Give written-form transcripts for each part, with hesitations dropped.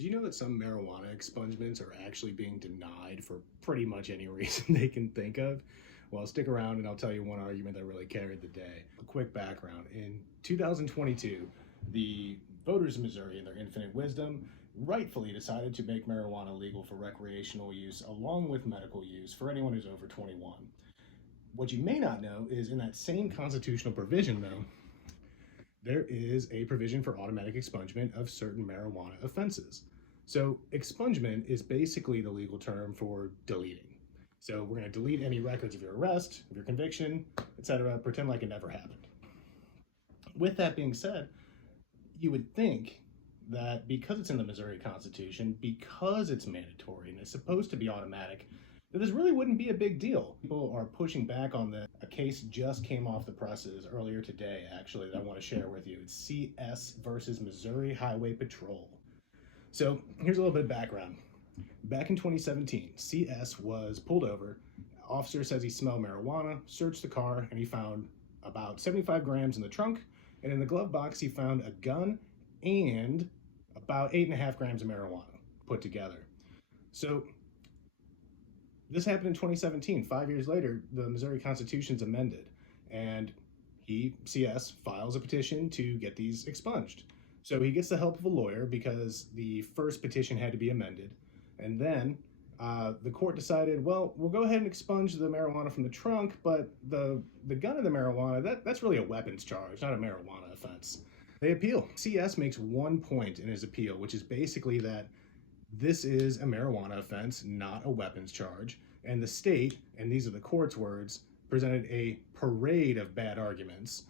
Did you know that some marijuana expungements are actually being denied for pretty much any reason they can think of? Well, stick around and I'll tell you one argument that really carried the day. A quick background. In 2022, the voters of Missouri, in their infinite wisdom, rightfully decided to make marijuana legal for recreational use along with medical use for anyone who's over 21. What you may not know is in that same constitutional provision, though, there is a provision for automatic expungement of certain marijuana offenses. So expungement is basically the legal term for deleting. So we're going to delete any records of your arrest, of your conviction, etc., pretend like it never happened. With that being said, you would think that because it's in the Missouri Constitution, because it's mandatory and it's supposed to be automatic, that this really wouldn't be a big deal. People are pushing back on this. A case just came off the presses earlier today, actually, that I want to share with you. It's CS versus Missouri Highway Patrol. So here's a little bit of background. Back in 2017, CS was pulled over. Officer says he smelled marijuana, searched the car, and he found about 75 grams in the trunk. And in the glove box, he found a gun and about 8.5 grams of marijuana put together. So this happened in 2017. 5 years later, the Missouri Constitution's amended, and CS, files a petition to get these expunged. So he gets the help of a lawyer because the first petition had to be amended. And then the court decided, well, we'll go ahead and expunge the marijuana from the trunk, but the gun and the marijuana, that's really a weapons charge, not a marijuana offense. They appeal. CS makes one point in his appeal, which is basically that this is a marijuana offense, not a weapons charge. And the state, and these are the court's words, presented a parade of bad arguments,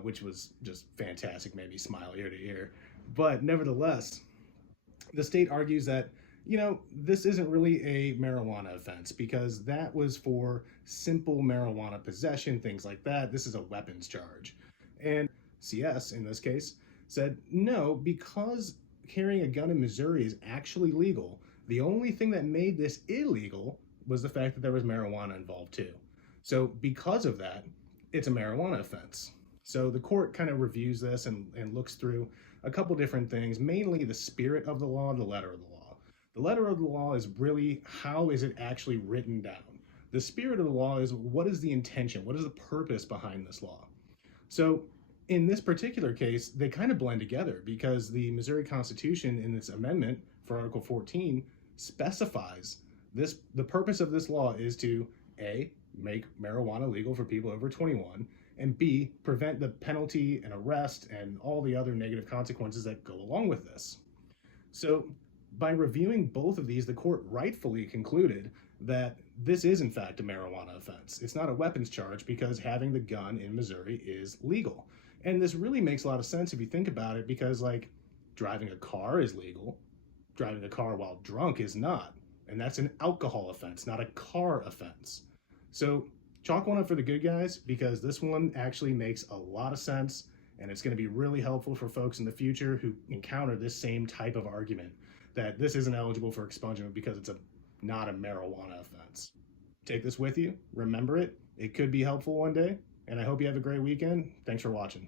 which was just fantastic, made me smile ear to ear. But nevertheless, the state argues that, this isn't really a marijuana offense because that was for simple marijuana possession, things like that. This is a weapons charge. And CS, in this case, said, no, because carrying a gun in Missouri is actually legal. The only thing that made this illegal was the fact that there was marijuana involved too. So because of that, it's a marijuana offense. So the court kind of reviews this and looks through a couple different things, mainly the spirit of the law, the letter of the law. The letter of the law is really how is it actually written down. The spirit of the law is what is the intention, what is the purpose behind this law. So in this particular case, they kind of blend together because the Missouri Constitution in its amendment for Article 14 specifies the purpose of this law is to A, make marijuana legal for people over 21, and B, prevent the penalty and arrest and all the other negative consequences that go along with this. So by reviewing both of these, the court rightfully concluded that this is in fact a marijuana offense. It's not a weapons charge because having the gun in Missouri is legal. And this really makes a lot of sense if you think about it because driving a car is legal, driving a car while drunk is not. And that's an alcohol offense, not a car offense. So chalk one up for the good guys because this one actually makes a lot of sense and it's going to be really helpful for folks in the future who encounter this same type of argument that this isn't eligible for expungement because it's not a marijuana offense. Take this with you, remember it. It could be helpful one day, and I hope you have a great weekend. Thanks for watching.